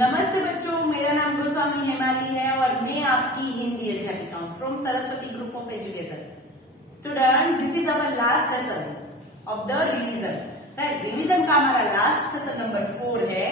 नमस्ते बच्चों, मेरा नाम गोस्वामी हेमाली है और मैं आपकी हिंदी अध्यापिका हूँ from Saraswati group of education. Student, this is our last session of the revision. Right, revision का हमारा लास्ट सेशन नंबर 4 है।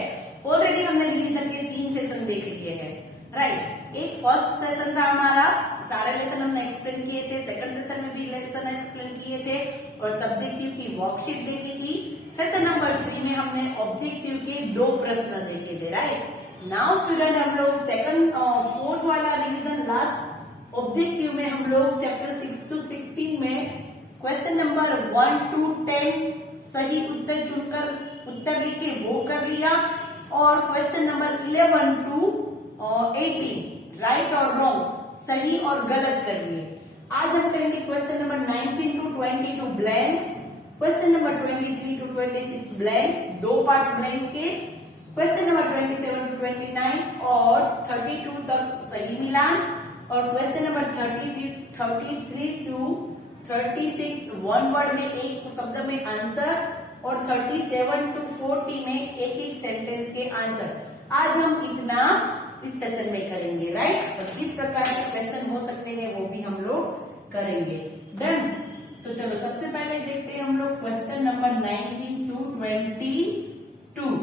ऑलरेडी हमने रिवीजन के 3 सेशन देख लिए हैं। राइट, एक फर्स्ट सेशन था हमारा, सारे लेसन हमने एक्सप्लेन किए थे। सेकंड सेशन में भी लेसन एक्सप्लेन किए थे और सब्जेक्टिव की वर्कशीट देखी थी। सेशन नंबर 3 में हमने ऑब्जेक्टिव के 2 प्रश्न देखे थे। राइट, नाउ स्टूडेंट, हम लोग सेकंड 4th वाला रिवीजन लास्ट ऑब्जेक्टिव में हम लोग चैप्टर 6 to 16 में क्वेश्चन नंबर 1 to 10 सही उत्तर चुनकर उत्तर लिख के वो कर लिया और क्वेश्चन नंबर 11 to 18 राइट और रॉन्ग सही और गलत कर लिए। आज हम करेंगे question number 19 to 22 blanks, question number 23 to 26 blank, 2 part blank के, क्वेश्चन नंबर 27 to 29 और 32 तक सही मिलान और question number 33 to 36 one word में एक शब्द में आंसर और 37 to 40 में एक एक सेंटेंस के आंसर। आज हम इतना इस सेशन में करेंगे। राइट, और किस प्रकार के क्वेश्चन हो सकते हैं वो भी हम लोग करेंगे। डन, तो चलो सबसे पहले देखते हैं हम लोग क्वेश्चन नंबर 19 to 22।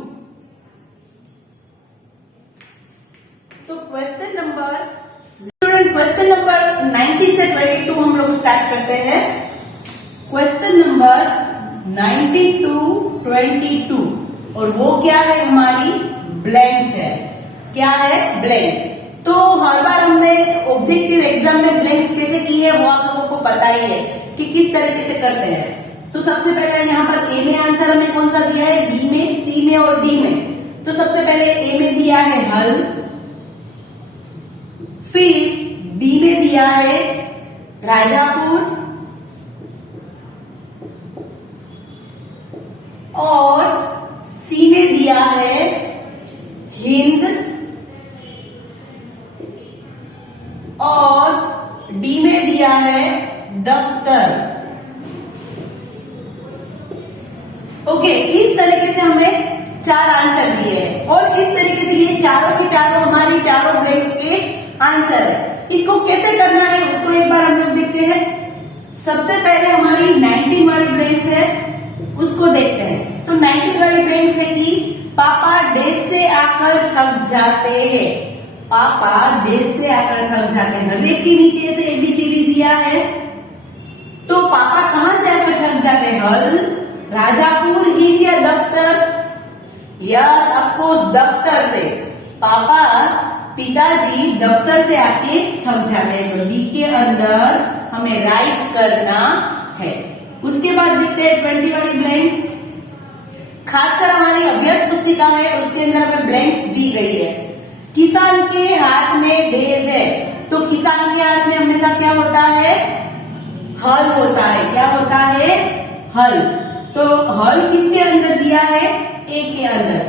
तो क्वेश्चन नंबर 19 से 22 हम लोग स्टार्ट करते हैं। क्वेश्चन नंबर 19 to 22 और वो क्या है, हमारी ब्लैंक है। क्या है? ब्लैंक। तो हर बार हमने ऑब्जेक्टिव एग्जाम में ब्लैंक्स कैसे किए वो आप लोगों को पता ही है कि किस तरीके से करते हैं। तो सबसे पहले यहाँ पर ए में आंसर हमें कौन सा दिया है, बी में, सी में और डी में। तो सबसे पहले ए में दिया है हल, फिर बी में दिया है राजापुर और सी में दिया है हिंद और डी में दिया है दफ्तर। ओके, इस तरीके से हमें 4 आंसर दिए हैं और इस तरीके से ये चारों के चारों हमारी चारों ब्लैंक्स के आंसर है। इसको कैसे करना है उसको एक बार हम लोग देखते हैं। सबसे पहले हमारी 19 वाली ब्लैंक्स है, उसको देखते हैं। तो 19 वाली ब्लैंक्स है कि पापा डेज से आकर थक जाते हैं। पापा डेज से आकर थक जाते हैं। हर एक के नीचे से ABCD दिया है। तो पापा कहां से आकर थक जाते हैं? हल, राजापुर, हिंद या दफ्तर? यस, ऑफ कोर्स दफ्तर से। पापा पिताजी दफ्तर से आके थक जाते हैं। तो डी के अंदर हमें राइट करना है। उसके बाद देखते हैं 20 वाली ब्लैंक। खासकर हमारी अभ्यास पुस्तिका है, उसके अंदर हमें ब्लैंक दी गई है। किसान के हाथ में डेज है। तो किसान के हाथ में हमेशा क्या होता है? हल होता है। क्या होता है? हल। तो हल किसके अंदर दिया है? ए के अंदर।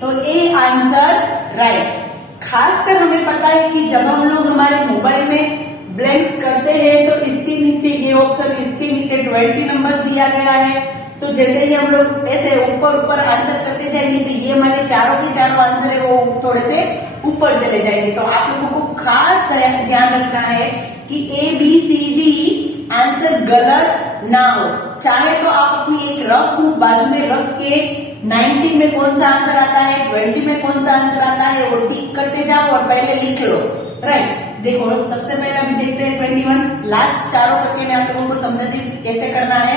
तो ए आंसर राइट। खासकर हमें पता है कि जब हम लोग हमारे मोबाइल में ब्लैंक्स करते हैं तो इसके नीचे ये ऑप्शन, इसके नीचे 20 नंबर दिया गया है। तो जैसे ही हम लोग ऐसे ऊपर ऊपर आंसर करते जाएंगे तो ये हमारे चारों के चारों आंसर है वो थोड़े से ऊपर चले जाएंगे। तो आप लोगों को खास ध्यान रखना है कि ABCD आंसर गलत ना हो। चाहे तो आप अपनी एक रफ बुक बाजू में रख के 19 में कौन सा आंसर आता है, 20 में कौन सा आंसर आता है वो टिक करते जाओ और पहले लिख लो। राइट, देखो सबसे पहले अभी देखते हैं 21। लास्ट चारों करके मैं आप लोगों को समझा दी कैसे करना है।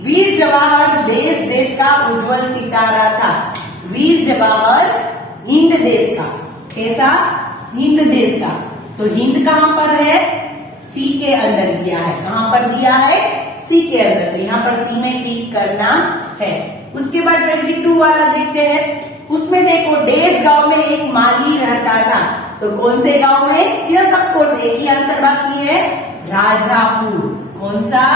वीर जवाहर देश का उज्जवल सितारा था। वीर जवाहर हिंद देश का। कैसा? हिंद देश का। तो हिंद कहां पर है? सी के अंदर दिया है। कहां पर दिया है? सी के अंदर। तो यहाँ पर सी में टिक करना है। उसके बाद 22 वाला देखते हैं। उसमें देखो डेज गांव में एक माली रहता था। तो कौन से गांव में? यह सब कोर्स एक ही आंसर बाकी है, राजापुर। कौन सा?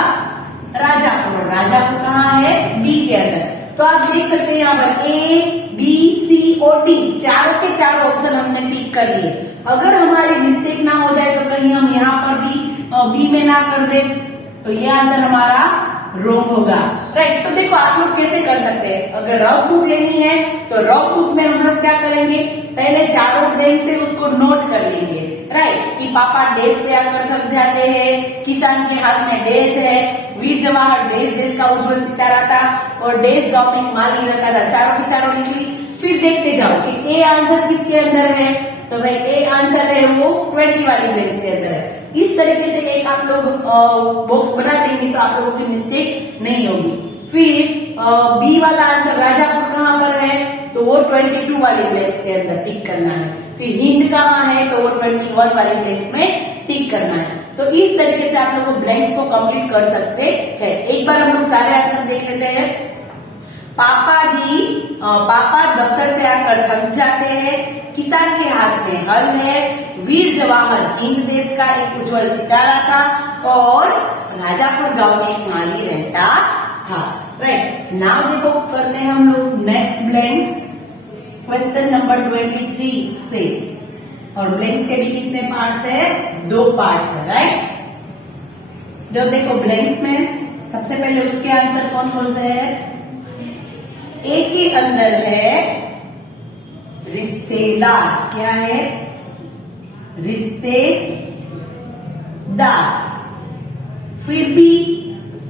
राजापुर। राजापुर कहाँ है? बी के अंदर। तो आप देख सकते हैं यहाँ पर A, B, C और D चारों के चारों ऑप्शन हमने टिक कर लिए। अगर हमारी मिस्टेक ना हो जाए तो कहीं हम यहाँ पर भी B में ना कर दे तो ये आंसर हमारा रोंग होगा। राइट, तो देखो आप लोग कैसे कर सकते हैं। अगर रॉक बुक लेनी है तो रॉक बुक में हम लोग क्या करेंगे, पहले चारों ब्लैंक से उसको नोट कर लेंगे। राइट, कि पापा डेज से आकर थक जाते हैं, किसान के हाथ में डेज है, वीर जवाहर डेज देश का उज्जवल सितारा था, और डेज गांव में माली रहता था। चारों की चारों लिख ली। फिर देखते जाओ कि ए आंसर किसके अंदर है, तो भाई ए आंसर है वो 20 वाली ब्लैंक के अंदर है। इस तरीके से एक आप लोग बॉक्स बना देंगे तो आप लोगों की मिस्टेक नहीं होगी। फिर बी वाला आंसर राजापुर कहाँ पर है, तो वो 22 वाली ब्लैंक्स के अंदर टिक करना है। फिर हिंद कहाँ है, तो वो 21 वाली ब्लैंक्स में टिक करना है। तो इस तरीके से आप लोग ब्लैंक्स को कंप्लीट कर सकते हैं। एक बार हम लोग सारे आंसर देख लेते हैं। पापा दफ्तर से आकर थक जाते हैं, किसान के हाथ में हल है, वीर जवाहर हिंद देश का एक उज्जवल सितारा था, और राजापुर गांव में एक माली रहता था। राइट, नाउ देखो करते हैं हम लोग नेक्स्ट ब्लैंक्स क्वेश्चन नंबर 23 से। और ब्लैंक्स के भी कितने पार्ट्स है, 2 पार्ट्स है। राइट, जब देखो ब्लैंक्स में सबसे पहले उसके आंसर कौन बोलते हैं, ए के अंदर है रिश्तेदार। क्या है, रिश्तेदार। फिर बी,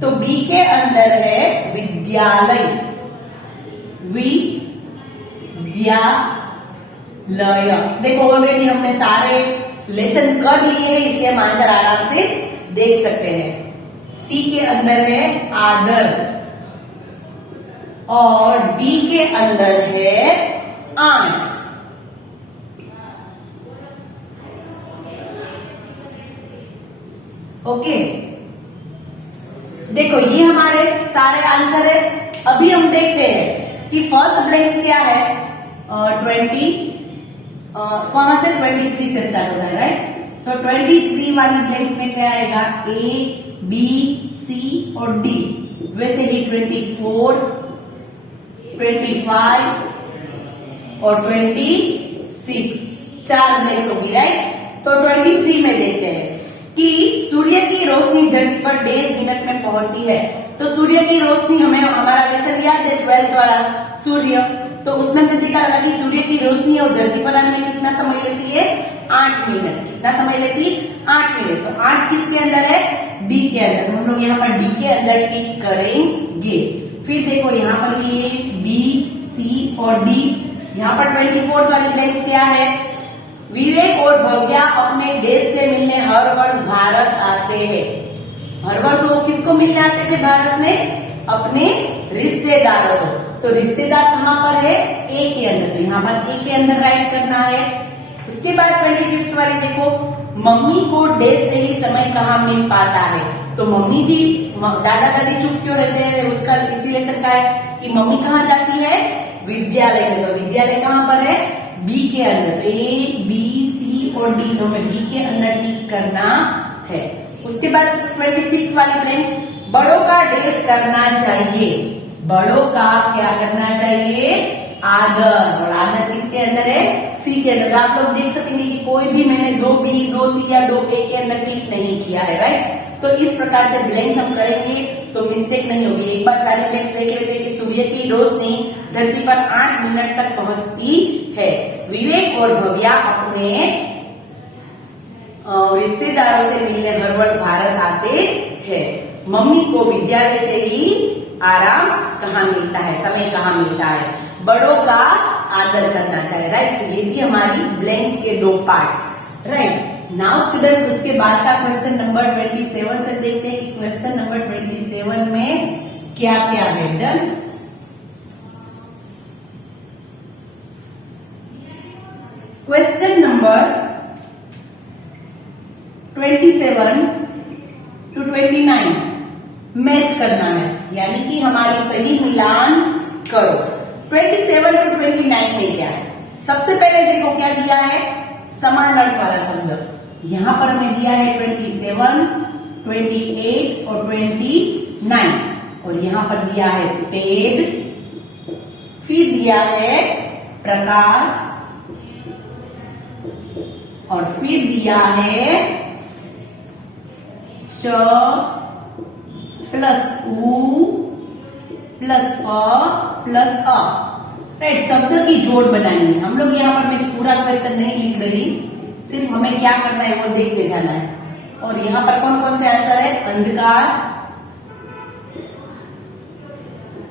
तो बी के अंदर है विद्यालय, विद्यालय। देखो ऑलरेडी हमने सारे लेसन कर लिए हैं, इसलिए हम आंसर आराम से देख सकते हैं। सी के अंदर है आदर, और डी के अंदर है आंट। ओके, देखो ये हमारे सारे आंसर है। अभी हम देखते हैं कि फर्स्ट ब्लैंक्स क्या है, 20 कहां से 23 से स्टार्ट होता है। राइट, तो 23 वाली ब्लैंक्स में क्या आएगा, ए बी सी और डी। वैसे ही 24 25 और 26 4 ब्लैंक्स होगी। राइट, तो 23 में देखते हैं कि सूर्य की रोशनी धरती पर डेढ़ मिनट में पहुंचती है। तो सूर्य की रोशनी, हमें हमारा लेसन याद है 12th वाला सूर्य, तो उसमें हमने देखा था कि सूर्य की रोशनी और धरती पर आने में कितना समय लेती है, 8 मिनट। कितना समय लेती है, 8 मिनट। तो 8 किसके अंदर है, डी के अंदर। तो हम लोग यहाँ पर डी के अंदर टिक करेंगे। फिर देखो यहाँ पर भी ए बी सी और डी। यहाँ पर 24 वाली ब्लैंक्स क्या है, विवेक और भव्या अपने देश से मिलने हर वर्ष भारत आते हैं। हर वर्ष वो किसको मिलने आते थे भारत में, अपने रिश्तेदारों को। तो रिश्तेदार कहाँ पर है, ए के अंदर। तो यहाँ पर ए के अंदर राइट करना है। उसके बाद 25 वाली देखो, मम्मी को देश से ही समय कहाँ मिल पाता है। तो मम्मी जी, दादा दादी चुप क्यों रहते हैं, उसका इसी लेसन का है कि मम्मी कहाँ जाती है, विद्यालय में। तो विद्यालय कहाँ पर है, बी के अंदर। तो ए बी सी और डी दो में बी के अंदर टिक करना है। उसके बाद 26 वाली ब्लैंक, बड़ों का डेस करना चाहिए। बड़ों का क्या करना चाहिए, आदर। और आदर किसके अंदर है, सी के अंदर। आप लोग देख सकेंगे कि कोई भी मैंने 2 बी 2 सी या 2 ए के अंदर टिक नहीं किया है। राइट, तो इस प्रकार से ब्लैंक्स हम करेंगे तो मिस्टेक नहीं होगी। एक बार सारी ब्लैंक्स देख लेते हैं कि सूर्य की रोशनी धरती पर 8 मिनट तक पहुंचती है। विवेक और भव्या अपने रिश्तेदारों से मिलने हर वर्ष भारत आते हैं। मम्मी को विद्यालय से ही आराम कहाँ मिलता है, समय कहाँ मिलता है। बड़ों का आदर करना चाहिए। राइट, तो ये थी हमारी ब्लैंक्स के 2 पार्ट्स। राइट, नाउ स्टूडेंट उसके बाद का क्वेश्चन नंबर 27 से देखते हैं कि क्वेश्चन नंबर 27 में क्या क्या है done. Question number 27 to 29 match करना है, यानी कि हमारी सही मिलान करो। 27 to 29 में क्या है, सबसे पहले देखो क्या दिया है, समान अर्थ वाला शब्द। यहां पर हमें दिया है 27, 28 और 29, और यहां पर दिया है पेड़, फिर दिया है प्रकाश, और फिर दिया है च प्लस ऊ प्लस अ, राइट। शब्द की जोड़ बनानी है हम लोग। यहाँ पर मैं पूरा क्वेश्चन नहीं लिख रही, सिर्फ हमें क्या करना है वो देखते जाना है। और यहाँ पर कौन कौन से आंसर है? अंधकार,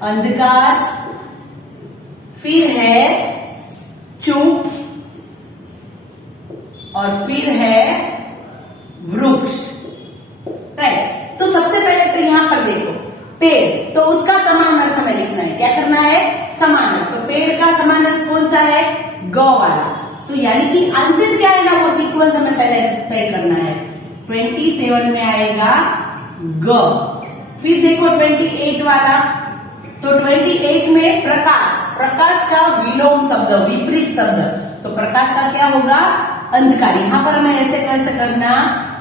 अंधकार, फिर है चुप, और फिर है वृक्ष, राइट। तो सबसे पहले तो यहाँ पर देखो पेड़, तो उसका समान अर्थ हमें लिखना है। क्या करना है? समान अर्थ। तो पेड़ का समान अर्थ कौन सा है? ग वाला। तो यानी कि आंसर क्या है ना, वो सीक्वेंस हमें पहले तय करना है। 27 में आएगा ग। फिर देखो 28 वाला, तो 28 में प्रकाश, प्रकाश का विलोम शब्द, विपरीत शब्द, तो प्रकाश का क्या होगा? अंधकार। यहां पर हमें ऐसे कैसे करना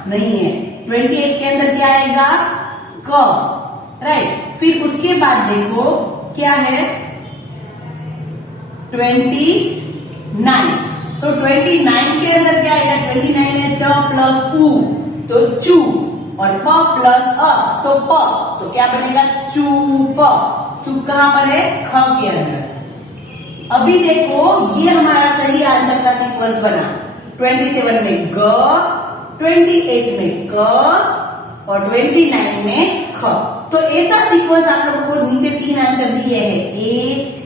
नहीं है। 28 के अंदर क्या आएगा? क, राइट। फिर उसके बाद देखो क्या है? 29, तो 29 के अंदर क्या आएगा? 29 में च प्लस उ, तो चू, और प प्लस अ, तो प, तो क्या बनेगा? चूप। चूप कहां पर है? ख के अंदर। अभी देखो ये हमारा सही आंसर का सीक्वेंस बना। 27 में ग, 28 में क, और 29 में ख। तो ऐसा सीक्वेंस आप लोगों को नीचे 3 आंसर दिए हैं, ए,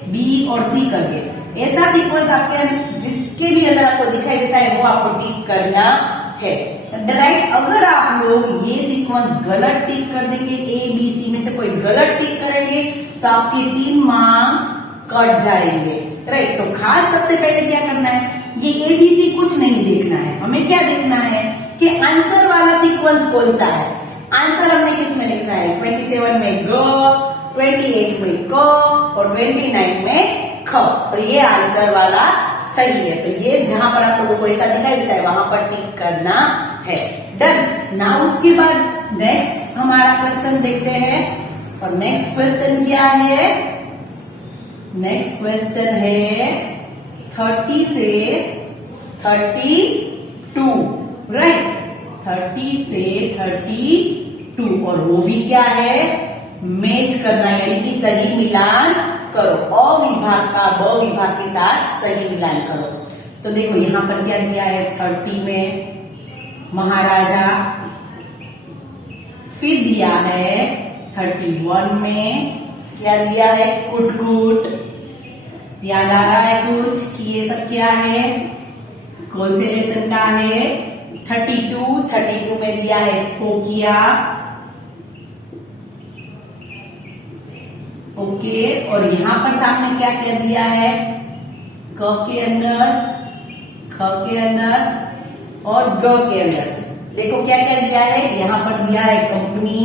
बी और सी करके। ऐसा सीक्वेंस आपके जिसके भी अंदर आपको दिखाई देता है वो आपको टिक करना है, राइट। अगर आप लोग ये सीक्वेंस गलत टिक कर देंगे, ए बी सी में से कोई गलत टिक करेंगे, तो आपके 3 मार्क्स कट जाएंगे, राइट। तो खास सबसे पहले क्या करना है? ये ए बी सी कुछ नहीं देखना है, हमें क्या देखना है कि आंसर वाला सीक्वेंस कौन सा है। आंसर हमने किस में लिखना है? 27 में ग, 28 में क, और 29 में ख। तो ये आंसर वाला सही है। तो ये जहां पर आप लोगों को ऐसा दिखाई देता है वहां पर टिक करना है। डन ना। उसके बाद नेक्स्ट हमारा क्वेश्चन देखते हैं। और नेक्स्ट क्वेश्चन क्या है? नेक्स्ट क्वेश्चन है 30 से 32, राइट। 30 से 32, और वो भी क्या है? मैच करना, यानी कि सही मिलान करो। अ विभाग का ब विभाग के साथ सही मिलान करो। तो देखो यहां पर क्या दिया है? 30 में महाराजा, फिर दिया है 31 में क्या दिया है? कुटकुट। याद आ रहा है कुछ कि ये सब क्या है? कौन से लेसन का है? 32 में दिया है फोकिया, ओके। और यहां पर सामने क्या क्या दिया है? क के अंदर, ख के अंदर और ग के अंदर। देखो क्या क्या दिया है? यहां पर दिया है कंपनी,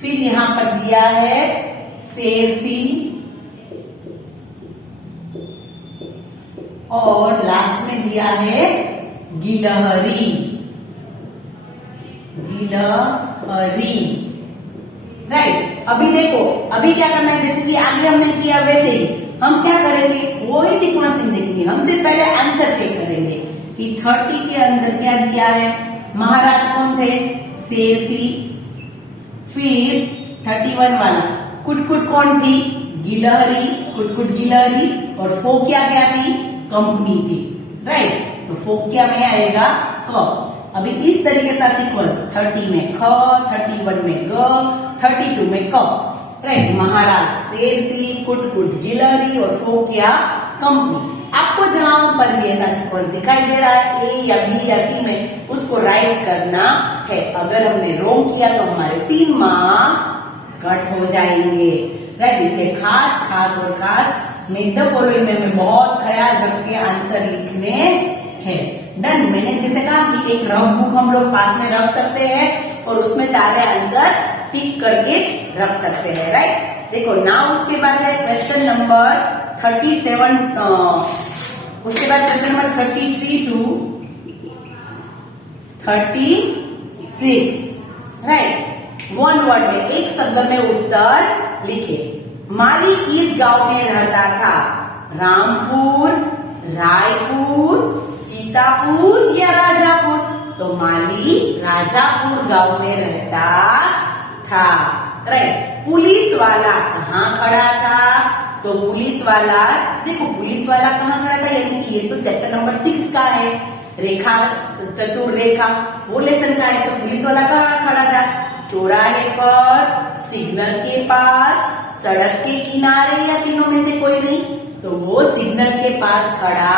फिर यहां पर दिया है सेल्फी, और लास्ट में दिया है गिलहरी, गिलहरी, राइट। अभी देखो अभी क्या करना है? जैसे कि आगे हमने किया वैसे ही हम क्या करेंगे? वही सीक्वेंस नहीं देखेंगे, हमसे पहले आंसर चेक करेंगे कि 30 के अंदर क्या दिया है? महाराज कौन थे? सेल्फी। फिर 31 वाला कुटकुट कौन थी? गिलहरी, कुटकुट गिलहरी। और फोकिया क्या थी? कंपनी थी, राइट। तो फोकिया में आएगा क। अभी इस तरीके का सीक्वेंस 30 में ख, 31 में ग, 32 में क, राइट। महाराज सेल्फी, कुटकुट गिलहरी और फोकिया कंपनी। आपको जहां पर भी ऐसा सीक्वेंस दिखाई दे रहा है ए या बी या सी में, उसको राइट करना है। अगर हमने रॉन्ग किया तो हमारे 3 मार्क्स कट हो जाएंगे, राइट। इसलिए खास खास और खास मेक द फॉलोइंग में हमें बहुत ख्याल रख के आंसर लिखने हैं। डन। मैंने जैसे कहा कि एक रफ बुक हम लोग पास में रख सकते हैं और उसमें सारे आंसर टिक करके रख सकते हैं, राइट। देखो ना। उसके बाद है क्वेश्चन नंबर 37, उसके बाद question number 33 to 36, right. 1 word में, एक शब्द में उत्तर लिखे। माली किस गांव में रहता था? रामपुर, रायपुर, सीतापुर या राजापुर? तो माली राजापुर गांव में रहता था। राइट। पुलिस वाला कहाँ खड़ा था? तो पुलिस वाला, देखो पुलिस वाला कहाँ खड़ा था, यानी कि ये तो चैप्टर नंबर 6 का है, रेखा चतुर रेखा, वो लेसन का है। तो पुलिस वाला कहाँ खड़ा था? चौराहे पर, सिग्नल के पास, सड़क के किनारे, या तीनों में से कोई नहीं? तो वो सिग्नल के पास खड़ा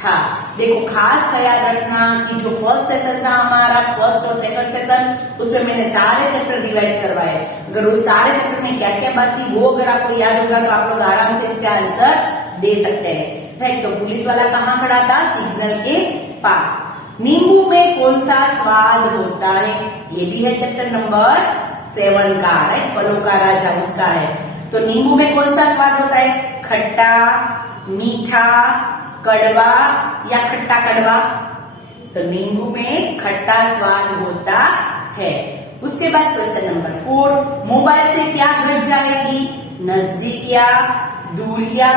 था। देखो खास ख्याल रखना कि जो फर्स्ट सेशन था हमारा, फर्स्ट और सेकंड सेशन, उसमें मैंने सारे चैप्टर रिवाइज करवाए। अगर उस सारे चैप्टर में क्या क्या बात थी वो अगर आपको याद होगा तो आप लोग आराम से इसका आंसर दे सकते हैं। राइट। तो पुलिस वाला कहाँ खड़ा था? सिग्नल के पास। नींबू में कौन सा स्वाद होता है? ये भी है चैप्टर नंबर 7 का। राइट। फलों का राजा उसका है। तो नींबू में कौन सा स्वाद होता है? खट्टा, मीठा, कड़वा या खट्टा कड़वा? तो नींबू में खट्टा स्वाद होता है। उसके बाद क्वेश्चन नंबर 4, मोबाइल से क्या घट जाएगी? नजदीकियां, दूरियां,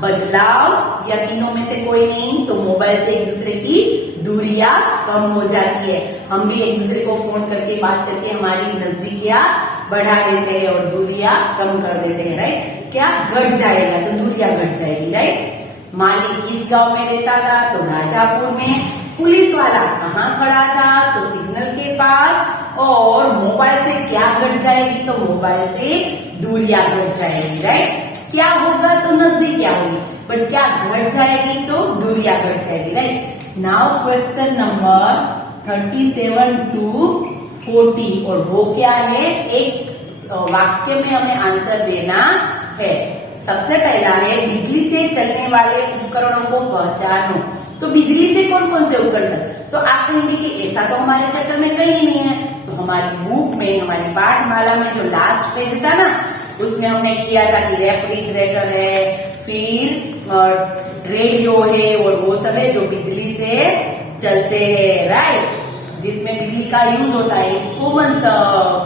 बदलाव, या तीनों में से कोई नहीं? तो मोबाइल से एक दूसरे की दूरियां कम हो जाती है। हम भी एक दूसरे को फोन करके बात करके हमारी नजदीकियां बढ़ा देते हैं और दूरियां कम कर देते हैं। राइट। क्या घट जाएगा? तो दूरियां घट जाएगी। राइट। माली किस गांव में रहता था? तो राजापुर में। पुलिस वाला कहाँ खड़ा था? तो सिग्नल के पास। और मोबाइल से क्या घट जाएगी? तो मोबाइल से दूरियां घट जाएगी। राइट। क्या होगा? तो नजदीकियां होगी, बट क्या घट जाएगी? तो दूरियां घट जाएगी। Right. Now question number 37 to 40, और वो क्या है? एक वाक्य में हमें आंसर देना है। सबसे पहला है बिजली से चलने वाले उपकरणों को पहचानो। तो बिजली से कौन कौन से उपकरण? तो आप कहेंगे कि ऐसा तो हमारे चैप्टर में कहीं नहीं है। तो हमारी बुक में, हमारी पाठमाला में जो लास्ट पेज था ना, उसमें हमने किया था कि रेफ्रिजरेटर है, फिर रेडियो है, और वो सब है जो बिजली से चलते हैं। राइट। जिसमें बिजली का यूज होता है। कॉमन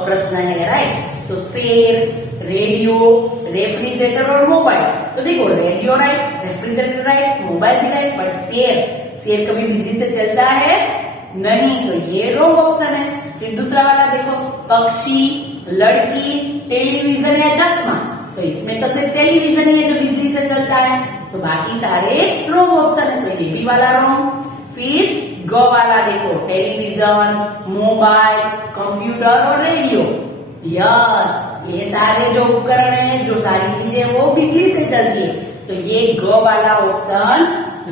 प्रश्न है। राइट। तो शेर, रेडियो, रेफ्रिजरेटर और मोबाइल। तो देखो radio right, refrigerator right, mobile भी राइट, बट शेर कभी बिजली से चलता है नहीं, तो ये रॉन्ग ऑप्शन है। फिर दूसरा वाला देखो, पक्षी, लड़की, टेलीविजन या चश्मा। तो इसमें तो सिर्फ टेलीविजन ही है जो बिजली से चलता है, तो बाकी सारे रॉन्ग ऑप्शन है, तो ये भी वाला रॉन्ग। फिर ग वाला देखो, टेलीविजन, मोबाइल, कंप्यूटर और रेडियो। यस, ये सारे जो उपकरण है, जो सारी चीजें वो बिजली से चलती है, तो ये ग वाला ऑप्शन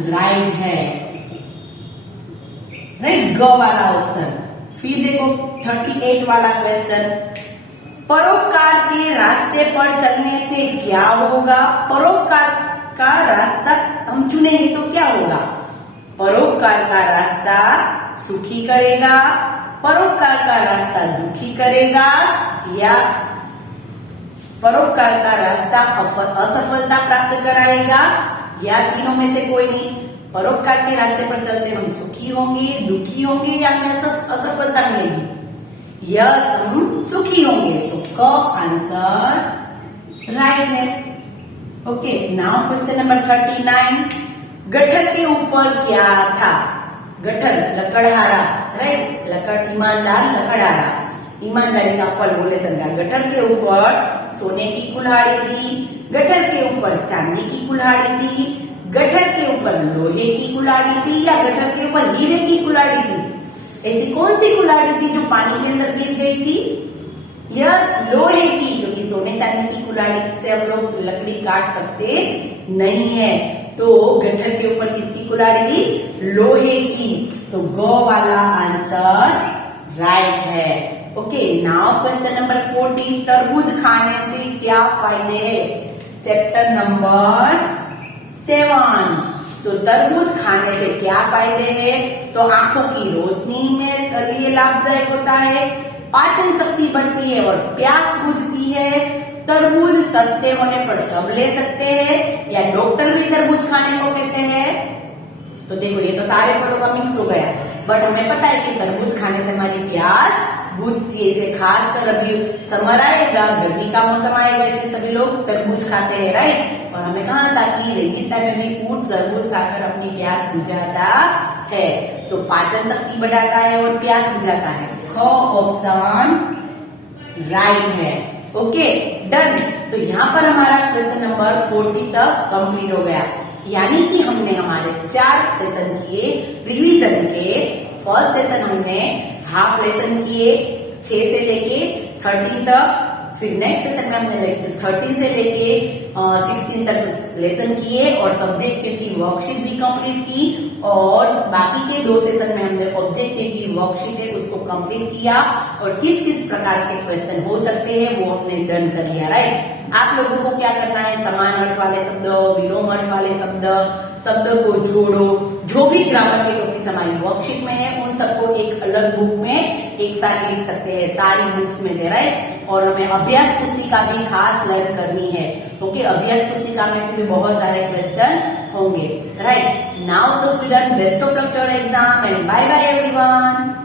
राइट है। राइट, ग वाला ऑप्शन। फिर देखो 38 वाला क्वेश्चन, परोपकार के रास्ते पर चलने से क्या होगा? परोपकार का रास्ता हम चुनेंगे तो क्या होगा? परोपकार का रास्ता सुखी करेगा, परोपकार का रास्ता दुखी करेगा, या परोपकार का रास्ता असफलता प्राप्त कराएगा, या तीनों में से कोई नहीं। परोपकार के रास्ते पर चलते हम सुखी होंगे, दुखी होंगे, या हमें असफलता मिलेगी? यस, हम सुखी होंगे, तो क आंसर राइट है। ओके, नाउ क्वेश्चन नंबर 39, गठर के ऊपर क्या था? गठर लकड़हारा, राइट, लकड़ ईमानदार, लकड़हारा, ईमानदारी का फल बोले समझा। गठर के ऊपर सोने की कुल्हाड़ी थी, गठर के ऊपर चांदी की कुल्हाड़ी थी, गठर के ऊपर लोहे की कुल्हाड़ी थी, या गठर के ऊपर हीरे की कुल्हाड़ी थी? ऐसी कौन सी कुल्हाड़ी थी जो पानी के अंदर गिर गई थी? यस, लोहे की, क्योंकि सोने चांदी की कुल्हाड़ी से हम लोग लकड़ी काट सकते नहीं है, तो गठर के ऊपर किसकी कुल्हाड़ी थी? लोहे की, तो गो वाला आंसर राइट है। ओके, नाउ क्वेश्चन नंबर 40, तरबूज खाने से क्या फायदे हैं? Chapter number 7। तो तरबूज खाने से क्या फायदे हैं? तो आंखों की रोशनी में लिए लाभदायक होता है, पाचन शक्ति बढ़ती है और प्यास बुझती है, तरबूज सस्ते होने पर सब ले सकते हैं, या डॉक्टर भी तरबूज खाने को कहते हैं। तो देखो ये तो सारे फलों का मिक्स हो गया, बट हमें पता है कि तरबूज खाने से हमारी प्यास बुझती है। खासकर अभी समर आएगा, गर्मी का मौसम आएगा, इसलिए सभी लोग तरबूज खाते हैं, राइट। और हमें कहा था कि रेगिस्तान में भी ऊंट तरबूज खाकर अपनी प्यास बुझाता है। तो पाचन शक्ति बढ़ाता है और प्यास बुझाता है। ख ऑप्शन राइट है। Okay done. तो यहाँ पर हमारा क्वेश्चन नंबर 40 तक कंप्लीट हो गया। यानी कि हमने हमारे 4 सेशन किए रिवीजन के। फर्स्ट सेशन हमने हाफ लेसन किए 6 से लेके 13 तक। फिर नेक्स्ट सेशन में हमने 13 से लेके 16 तक लेसन किए और सब्जेक्टिव की वर्कशीट भी कंप्लीट की। और बाकी के 2 सेशन में हमने ऑब्जेक्टिव की वर्कशीट है उसको कंप्लीट किया और किस किस प्रकार के क्वेश्चन हो सकते हैं वो हमने डन कर लिया। राइट। आप लोगों को क्या करना है, समान अर्थ वाले शब्द, विलोम अर्थ वाले शब्द को जोड़ो। जो भी ग्रामर के टॉपिक हमारी वर्कशीट में है उन सबको एक अलग बुक में एक साथ लिख सकते हैं, सारी बुक्स में दे। राइट। और हमें अभ्यास पुस्तिका भी खास लर्न करनी है क्योंकि अभ्यास पुस्तिका में से भी बहुत सारे क्वेश्चन होंगे। राइट। नाउ तो student best of luck your exam and bye bye everyone.